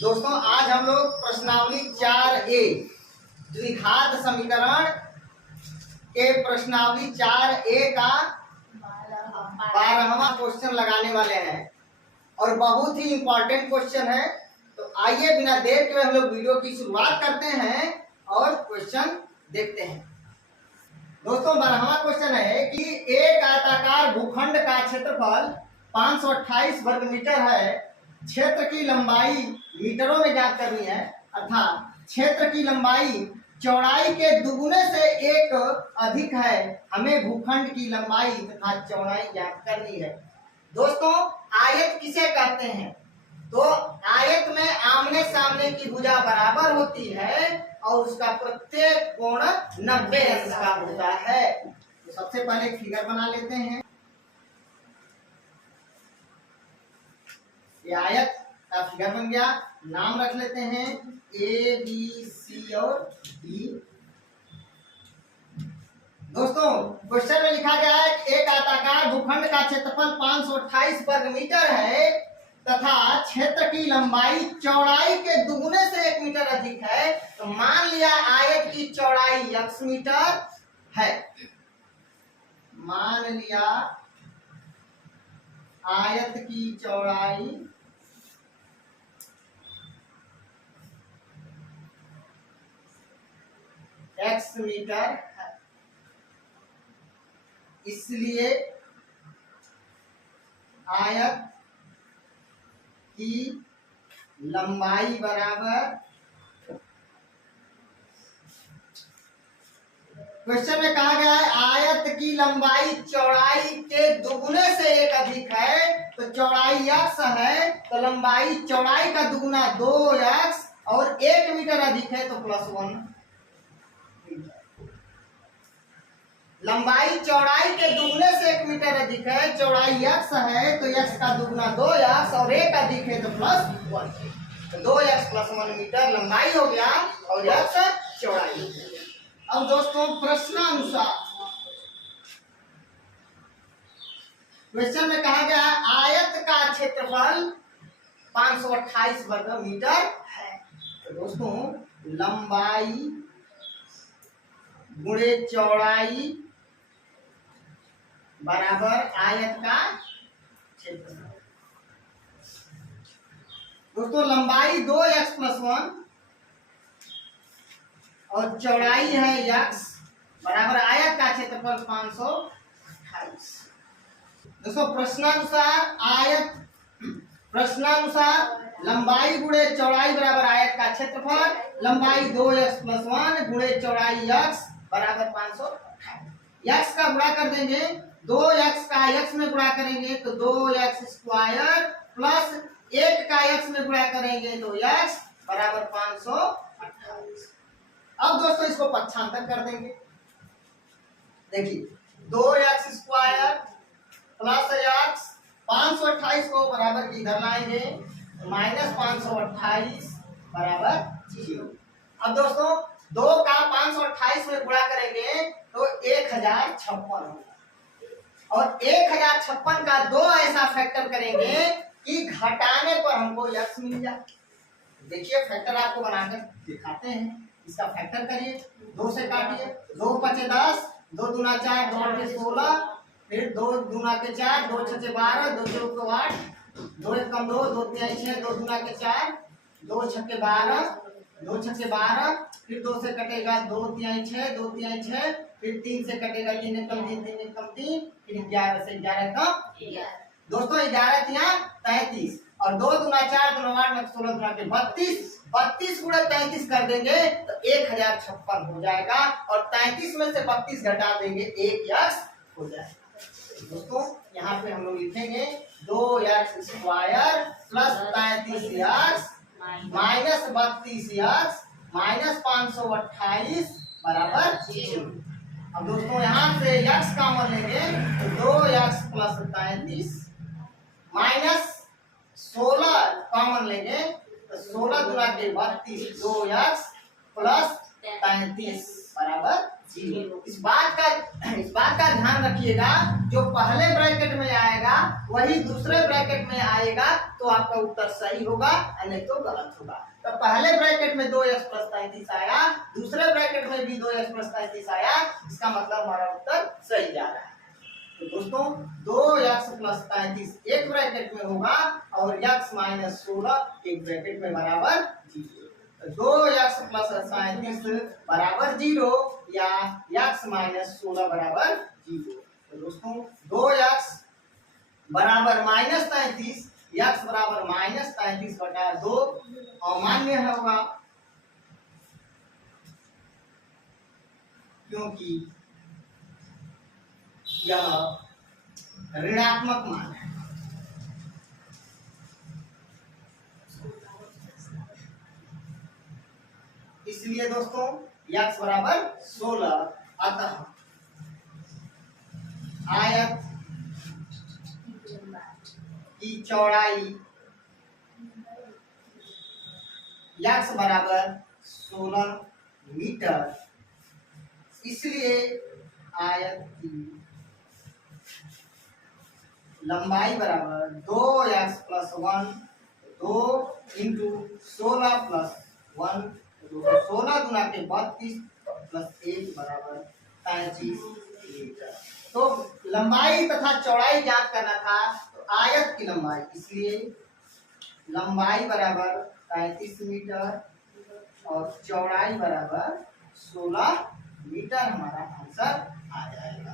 दोस्तों आज हम लोग प्रश्नावली 4A द्विघात समीकरण के प्रश्नावली 4A का 12वां क्वेश्चन लगाने वाले हैं और बहुत ही इंपॉर्टेंट क्वेश्चन है। तो आइए बिना देर के हम लोग वीडियो की शुरुआत करते हैं और क्वेश्चन देखते हैं। दोस्तों 12वां क्वेश्चन है कि एक आयताकार भूखंड का क्षेत्रफल 528 वर्ग मीटर है। क्षेत्र की लंबाई मीटरों में ज्ञात करनी है, अर्थात क्षेत्र की लंबाई चौड़ाई के दुगुने से एक अधिक है। हमें भूखंड की लंबाई तथा चौड़ाई ज्ञात करनी है। दोस्तों आयत किसे कहते हैं? तो आयत में आमने सामने की भुजा बराबर होती है और उसका प्रत्येक कोण 90 अंश का होता है। तो सबसे पहले एक फिगर बना लेते हैं। ये आयत का फिगर बन गया। नाम रख लेते हैं ए बी सी और डी। दोस्तों क्वेश्चन में लिखा गया है एक आयताकार भूखंड का क्षेत्रफल 528 वर्ग मीटर है तथा क्षेत्र की लंबाई चौड़ाई के दुगुने से 1 मीटर अधिक है। तो मान लिया आयत की चौड़ाई x मीटर है। मान लिया आयत की चौड़ाई x मीटर है, इसलिए आयत की लंबाई बराबर, क्वेश्चन में कहा गया है आयत की लंबाई चौड़ाई के दुगुने से एक अधिक है। तो चौड़ाई x है तो लंबाई चौड़ाई का दुगुना 2x और 1 मीटर अधिक है तो +1। लंबाई चौड़ाई के दुगने से 1 मीटर अधिक है। चौड़ाई x है तो x का दुगना 2x और 1 अधिक है तो +1। तो 2x + 1 मीटर लंबाई हो गया और x चौड़ाई हो गया। अब दोस्तों प्रश्नानुसार क्वेश्चन में कहा गया आयत का क्षेत्रफल 528 वर्ग मीटर है। तो दोस्तों लंबाई गुणे चौड़ाई बराबर आयत का क्षेत्रफल। दोस्तों लंबाई 2x + 1 और चौड़ाई है x बराबर आयत का क्षेत्रफल 528। दोस्तों प्रश्नानुसार लंबाई गुणे चौड़ाई बराबर आयत का क्षेत्रफल। लंबाई 2x + 1 गुणे चौड़ाई x बराबर 528। x का गुणा कर देंगे, 2x का x में गुणा करेंगे तो 2x² प्लस 1 का x में गुणा करेंगे तो x बराबर 528। अब दोस्तों इसको पक्षांतर कर देंगे। देखिए 2x² प्लस x 528 को बराबर की इधर लाएंगे -528 बराबर 0। अब दोस्तों 2 का 528 में गुणा करेंगे तो 1056 होगा और 1056 का 2 ऐसा फैक्टर करेंगे कि घटाने पर हमको x मिल जाए। देखिए फैक्टर आपको बनाकर दिखाते हैं। इसका फैक्टर करिए, 2 से काटिए, 2 × 5 = 10, 2 दूना 4, 2 × 8 = 16, फिर 2 दूना 4, 2 × 6 = 12, 2 × 8, 2 × 1 = 2, 2 × 3 = 6, 2 दूना 4, 2 × 6 = 12, 2 × 6 = 12, फिर 2 से कटेगा 2 × 3 = 6, 2 × 3 = 6, फिर 3 से कटेगा 3 × 3 = 3, फिर 11 से 11 का 11। दोस्तों 11 × 3 = 33 और 2 दूना 4, 2 दूना 8, 16 दूना 32, 32 गुणे 33 कर देंगे तो 1056 हो जाएगा और 33 में से 32 घटा देंगे 1x हो जाएगा। दोस्तों यहाँ पे हम लोग लिखेंगे 2x² plus 33x minus 32x minus 528 बराबर 0। अब दोस्तों यहाँ से x कॉमन लेंगे तो 2x प्लस 33 माइनस 16 कॉमन लेंगे तो 16 दूना 32, 2x प्लस 33 बराबर 0। इस बात का ध्यान रखिएगा, जो पहले ब्रैकेट में आएगा वही दूसरे ब्रैकेट में आएगा तो आपका उत्तर सही होगा, नहीं तो गलत होगा। तो पहले ब्रैकेट में 2x + 33 आया, दूसरे ब्रैकेट में भी 2x + 33 आया, इसका मतलब हमारा उत्तर सही जा रहा है। तो दोस्तों 2x + 33 एक ब्रैकेट में होगा और x - 16 एक ब्रैकेट में बराबर 0। 2x + 37 बराबर 0 या x - 16 बराबर 0। तो दोस्तों 2x बराबर -33, x बराबर -33/2 अमान्य होगा, क्योंकि यह ऋणात्मक मान है। इसलिए दोस्तों x बराबर 16, अतः आयत की चौड़ाई x बराबर 16 मीटर, इसलिए आयत की लंबाई बराबर 2x + 1, 2 × 16 + 1, 16 गुना के 32 + 1 बराबर 35 मीटर। तो लंबाई तथा चौड़ाई ज्ञात करना था, तो आयत की लंबाई, इसलिए लंबाई बराबर 35 मीटर और चौड़ाई बराबर 16 मीटर हमारा आंसर आ जाएगा।